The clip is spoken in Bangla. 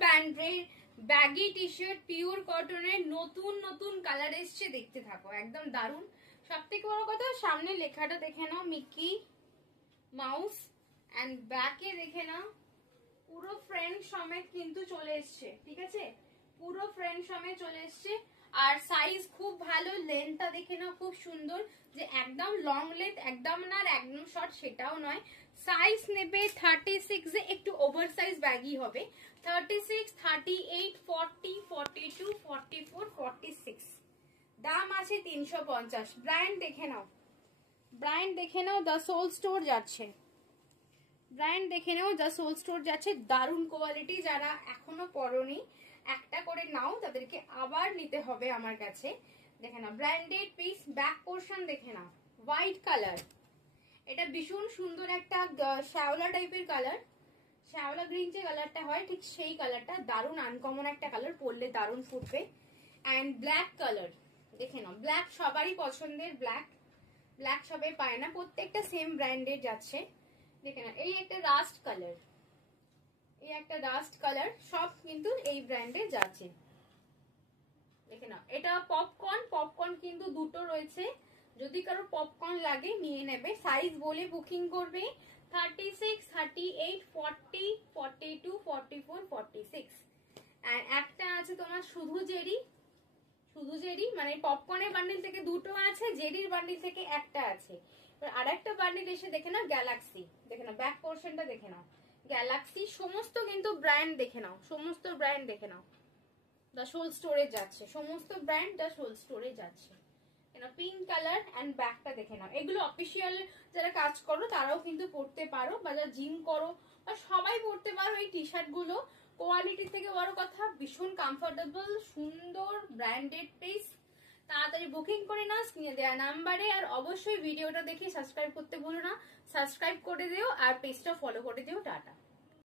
ব্র্যান্ডের ব্যাগি টি শার্ট পিওর কটনের নতুন নতুন কালার এসছে, দেখতে থাকো, একদম দারুন। সব থেকে বড় কথা সামনে লেখাটা দেখে নাও, মিকি মাউস, এন্ড ব্যাকে দেখে নাও পুরো ফ্রেন্ড সমেত কিন্তু চলে এসছে, ঠিক আছে, পুরো ফ্রেন্ড সমেত চলে এসছে। আর সাইজ খুব ভালো, লেন্থটা দেখে নাও খুব সুন্দর, যে একদম লং লেন্থ একদম না আর একদম শর্ট সেটাও নয়। সাইজ নেবে 36, এ একটু ওভার সাইজ ব্যাগই হবে। 36, 38, 40, 42, 44, 46, দাম আছে 350। ব্র্যান্ড দেখে নাও, ব্র্যান্ড দেখে নাও, দ্য সোল স্টোর যাচ্ছে, ব্র্যান্ড দেখে নাও, দ্য সোল স্টোর যাচ্ছে। দারুণ কোয়ালিটি, যারা এখনো পরনি একটা করে নাও, তাদেরকে আবার নিতে হবে আমার কাছে। দেখে নাও ব্র্যান্ডেড পিস, ব্যাক পোর্শন দেখে নাও, হোয়াইট কালার, এটা ভীষণ সুন্দর একটা শ্যাওলা টাইপের কালার, শ্যাওলা গ্রিন যে কালারটা হয় ঠিক সেই কালারটা, দারুণ আনকমন একটা কালার, পরলে দারুণ ফুটবে। অ্যান্ড ব্ল্যাক কালার দেখে নাও, ব্ল্যাক সবারই পছন্দের, ব্ল্যাক ব্ল্যাক সবাই পায় না, প্রত্যেকটা সেম ব্র্যান্ডের যাচ্ছে। দেখে না, এই একটা রাস্ট কালার, এই একটা রাস্ট কালার, সব কিন্তু এই ব্র্যান্ডে যাচ্ছে। দেখে না, এটা পপকর্ন, পপকর্ন কিন্তু দুটো রয়েছে, যদি কারো পপকর্ন লাগে নিয়ে নেবে। সাইজ বলে বুকিং করবে 36, 38, 40, 42, 44, 46। আর একটা আছে তোমার শুধু জেরি, শুধু জেরি মানে পপকর্নের বান্ডিল থেকে দুটো আছে, জেরির বান্ডিল থেকে একটা আছে। আর একটা বান্ডিল এসে দেখে নাও গ্যালাক্সি, দেখে নাও ব্যাক পোর্শনটা দেখে নাও, গ্যালাক্সি, সমস্ত কিন্তু ব্র্যান্ড দেখে নাও, সমস্ত ব্র্যান্ড দেখে নাও, দ্য সোল স্টোরে যাচ্ছে, সমস্ত ব্র্যান্ড দ্য সোল স্টোরে যাচ্ছে। পিঙ্ক কালার অ্যান্ড ব্যাকটা দেখে নাও। এগুলো অফিসিয়াল যারা কাজ করো তারাও কিন্তু পরতে পারো, বা যারা জিম করো বা সবাই পরতে পারো এই টি শার্ট গুলো। কোয়ালিটি থেকে বড় কথা ভীষণ কমফোর্টেবল, সুন্দর ব্র্যান্ডেড পিস। তাড়াতাড়ি বুকিং করে নাও স্ক্রিনে দেওয়া নাম্বারে। আর অবশ্যই ভিডিওটা দেখে সাবস্ক্রাইব করতে ভুলো না, সাবস্ক্রাইব করে দিও আর পেজটা ফলো করে দিও। টাটা।